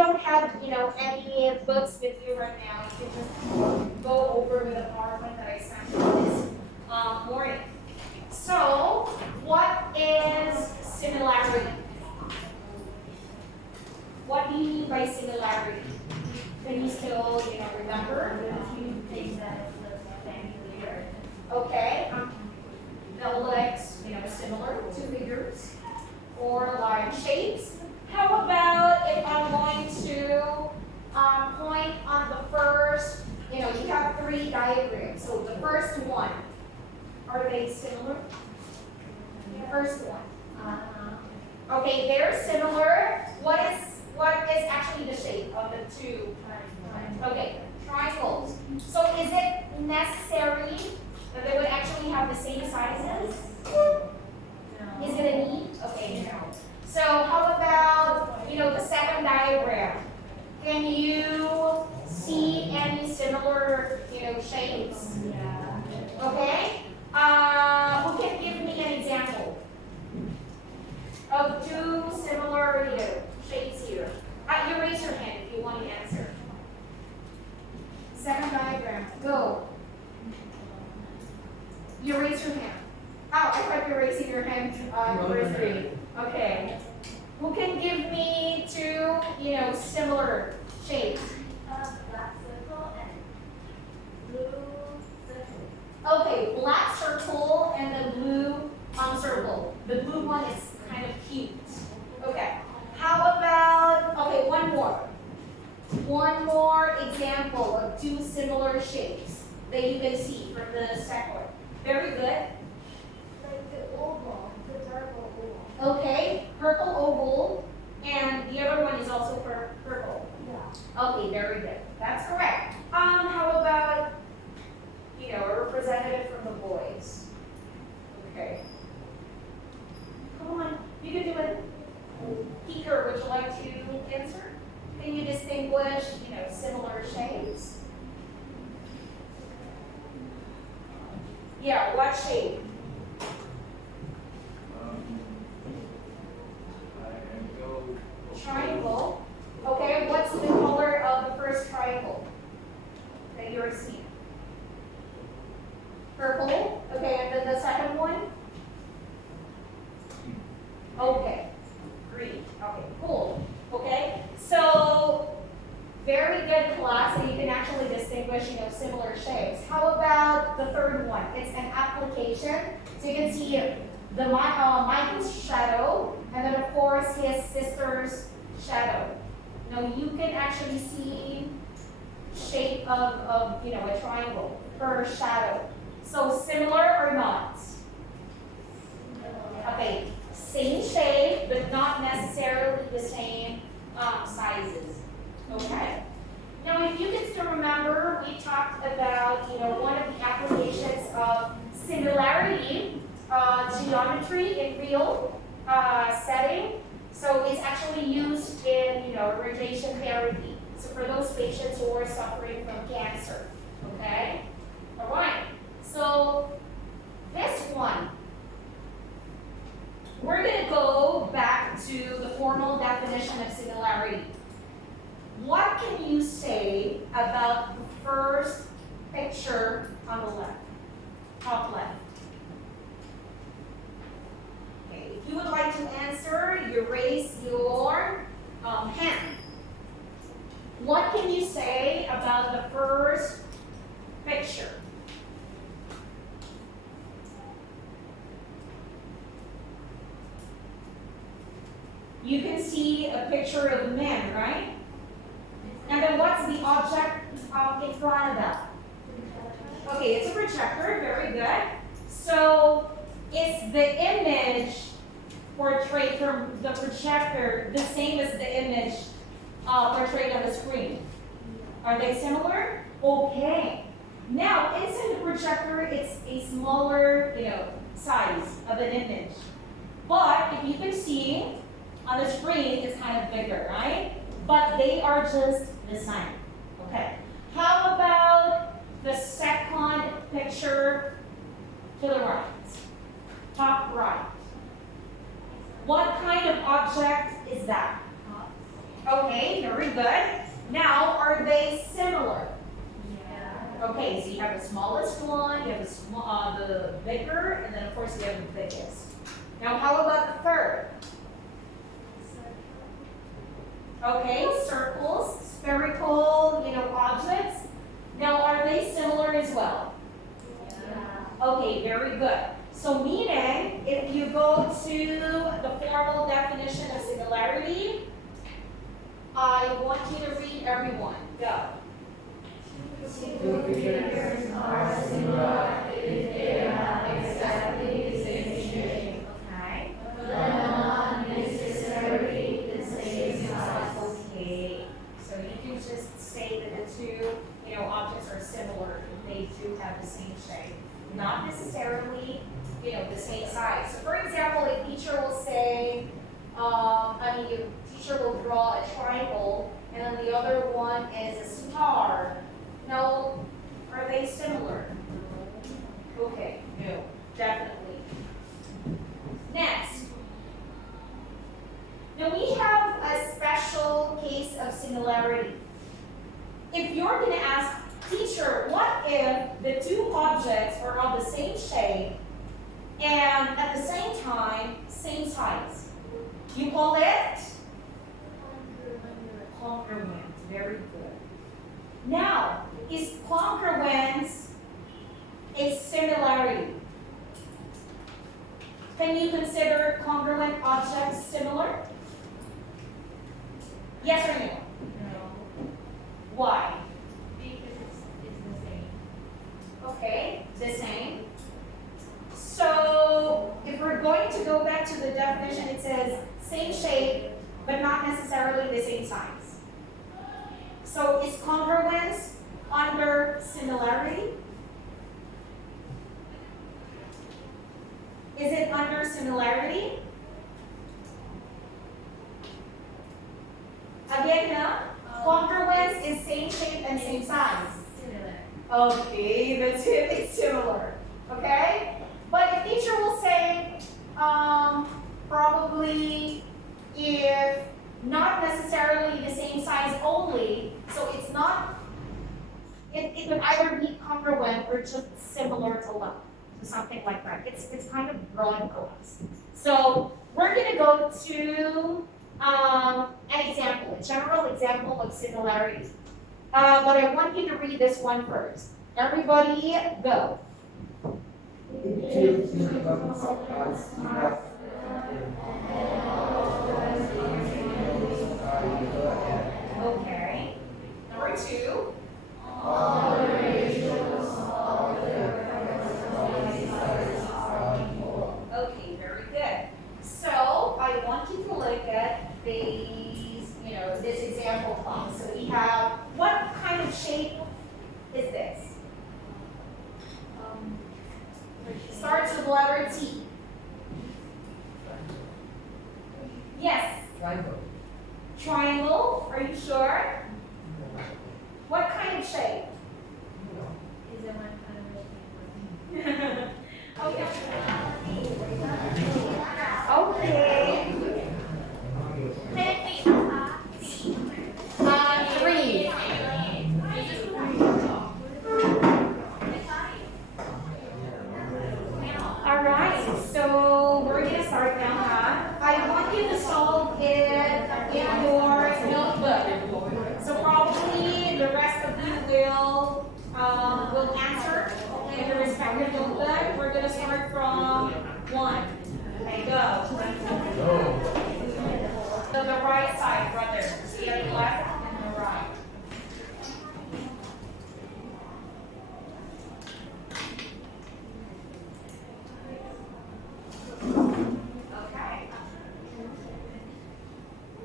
don't have, any books with you right now, you can just go over with the PowerPoint that I sent you this morning. So, what is similarity? What do you mean by similarity? Can you still, remember? Okay. They'll look, similar to figures or like shapes. How about if I'm going to point on the first, you have 3 diagrams. So the first one, are they similar? The first one. Okay, they're similar. What is actually the shape of the 2? Okay, triangles. So is it necessary that they would actually have the same sizes? Is it a need? Okay, no. So how about, the second diagram? Can you see any similar, shapes? Yeah. Okay. Who can give me an example of 2 similar, shapes here? You raise your hand if you want to answer. Second diagram. Go. You raise your hand. Oh, I thought you were raising your hand number 3. Okay. Who can give me 2, similar shapes? Black circle and blue circle. Okay, black circle and the blue circle. The blue one is kind of cute. Okay. How about, okay, one more. One more example of 2 similar shapes that you can see from the second one. Very good. Like the oval, the purple oval. Okay, purple oval, and the other one is also purple. Yeah. Okay, very good. That's correct. How about, a representative from the boys? Okay. Come on, you can do it. Peeker, would you like to answer? Can you distinguish, similar shapes? Yeah, what shape? Triangle. Okay, what's the color of the first triangle that you're seeing? Purple. Okay, and then the second one? Okay, green. Okay, cool. Okay, so very good class, and you can actually distinguish, similar shapes. How about the third one? It's an application. So you can see the Michael's shadow, and then of course his sister's shadow. Now you can actually see shape of a triangle per shadow. So similar or not? Okay, same shape, but not necessarily the same sizes. Okay. Now, if you can still remember, we talked about one of the applications of similarity, geometry in real setting. So it's actually used in radiation therapy. So for those patients who are suffering from cancer. Okay. All right. So this one. We're going to go back to the formal definition of similarity. What can you say about the first picture on the left, top left? Okay, if you would like to answer, you raise your hand. What can you say about the first picture? You can see a picture of a man, right? And then what's the object in front of that? Okay, it's a projector, very good. So is the image portrayed from the projector the same as the image portrayed on the screen? Are they similar? Okay. Now, inside the projector, it's a smaller, size of an image. But if you can see, on the screen, it's kind of bigger, right? But they are just the same. Okay. How about the second picture to the right? Top right. What kind of object is that? Okay, very good. Now, are they similar? Yeah. Okay, so you have the smallest one, you have the bigger, and then of course you have the biggest. Now, how about the third? Okay, circles, spherical, objects. Now, are they similar as well? Yeah. Okay, very good. So meaning, if you go to the formal definition of similarity, I want you to read everyone. Go. Two figures are similar if they have exactly the same shape, Okay. but not necessarily the same size. Okay. So you can just say that the two, objects are similar if they do have the same shape. Not necessarily, the same size. So for example, a teacher will say, your teacher will draw a triangle, and then the other one is a star. Now, are they similar? Okay, no, definitely. Next. Now we have a special case of similarity. If you're going to ask, teacher, what if the two objects are of the same shape and at the same time, same size? You call it? Congruence. Very good. Now, is congruence a similarity? Can you consider congruent objects similar? Yes or no? No, Why? because it's the same. Okay, the same. So, if we're going to go back to the definition, it says same shape, but not necessarily the same size. So, is congruence under similarity? Is it under similarity? Again, no? Congruence is same shape and same size. Similar. Okay, that's it. It's similar. Okay? But a teacher will say, probably if not necessarily the same size only, so it's not, it would either be congruent or just similar to love. So something like that. It's kind of broad class. So we're going to go to an example, a general example of similarity. But I want you to read this one first. Everybody, go. Okay. Number two. All the ratios of the sizes are equal. Okay, very good. So I want you to look at these, this example class. So we have, what kind of shape is this? Starts with the letter T. Yes. Triangle. Triangle, are you sure? What kind of shape? Is the one kind of Okay. Okay. Three. All right, so we're gonna start now, huh? I want you to solve it in your notebook. So probably the rest of you will answer in the respective notebook. We're gonna start from 1. Okay, go. So the right side, brother. See on the left and the right. Okay.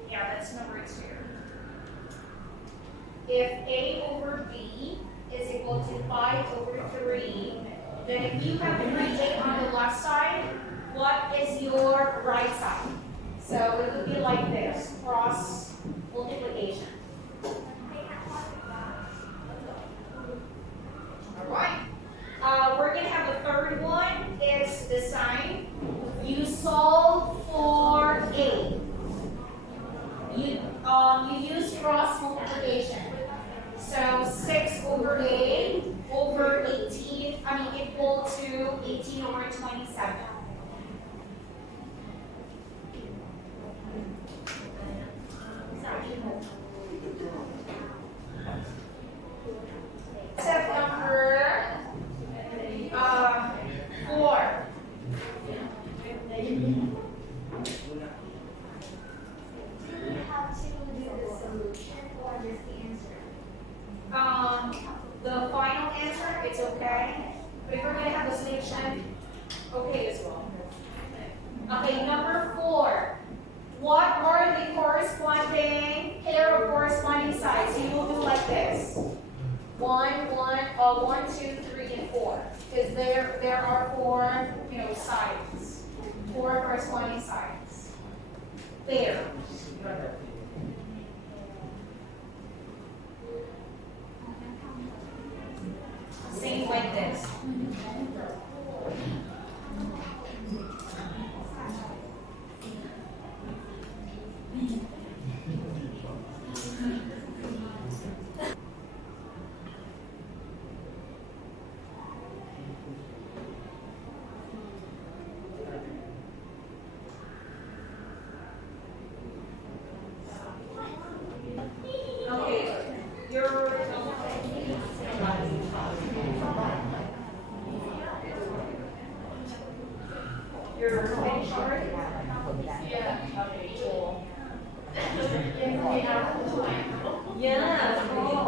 Yeah, that's number 2. If A over B is equal to 5 over 3, then if you have 3A on the left side, what is your right side? So it would be like this, cross multiplication. All right. We're going to have a third one. It's the sign. You solve for A. You like this. 1, 2, 3, and 4. Because there are 4, sides. 4 corresponding sides. There. Same like this. Okay, you're finished already? Yeah. Okay, cool. Yeah. Oh.